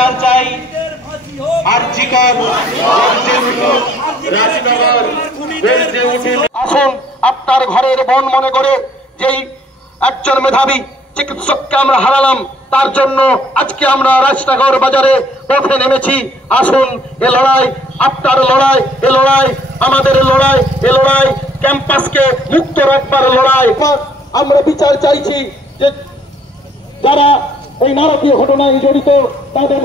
বিচার চাই। আরজিকর রাজনগর গর্জে উঠুন। আসুন আপনার ঘরের বোন মনে করে যেই একজন মেধাবী চিকিৎসককে আমরা হারালাম, তার জন্য আজকে আমরা রাজনগর বাজারে পথে নেমেছি। আসুন এ লড়াই আপনার লড়াই, এ লড়াই আমাদের লড়াই, এ লড়াই ক্যাম্পাসকে মুক্ত রাখবার লড়াই। আমরা বিচার চাইছি যে যারা এই নারকীয় ঘটনায় জড়িত তাদের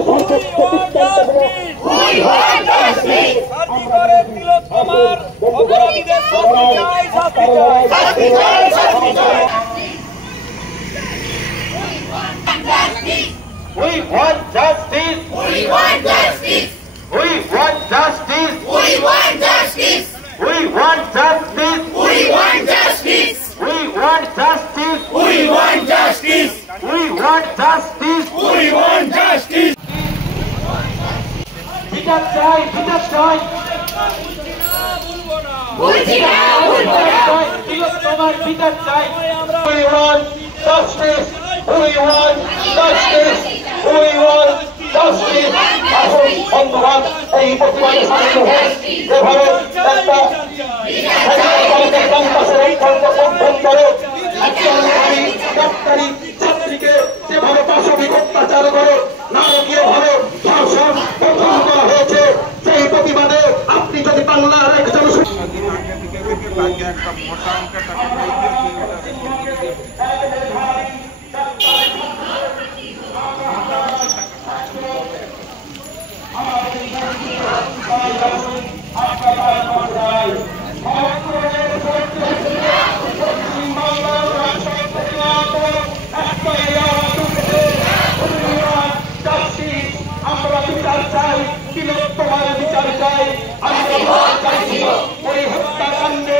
We want justice. We want justice. We want justice. We want justice. We want justice. We want justice. We want justice. We want justice. We want justice. We want justice. বিচার চাই, বিচার চাই। তোমার বিচার চাই। We want justice. We want justice. We want justice. আসুন বন্ধুগণ, এই প্রতিবাদে সামিল হয়ে যেভাবে একটা ক্যাম্পাসের অভ্যন্তরে একজন ডাক্তারি ছাত্রীকে যেভাবে পাশবিক অত্যাচার করে নারকীয়ভাবে ধর্ষণ প্রথম করা হয়েছে, সেই প্রতিবাদে আপনি যদি বাংলার একজন আমরা বিচার চাই, তিলোত্তমার বিচার চাই। আমরা চাইছি ওই হত্যাকাণ্ডে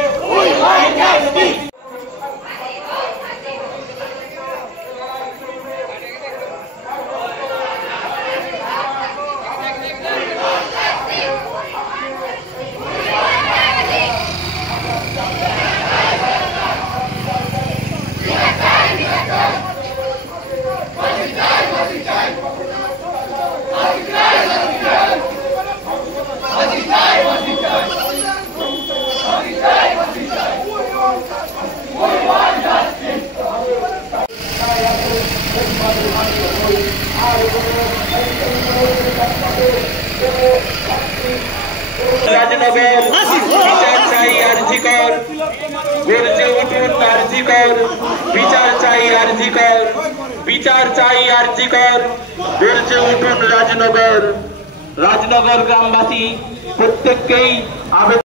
রাজনগর বিচার চাই। আরজিকর গর্জে উঠুন। আরজিকর বিচার চাই। আরজিকর বিচার চাই। আরজিকর গর্জে উঠুন। রাজনগর গ্রামবাসী প্রত্যেককেই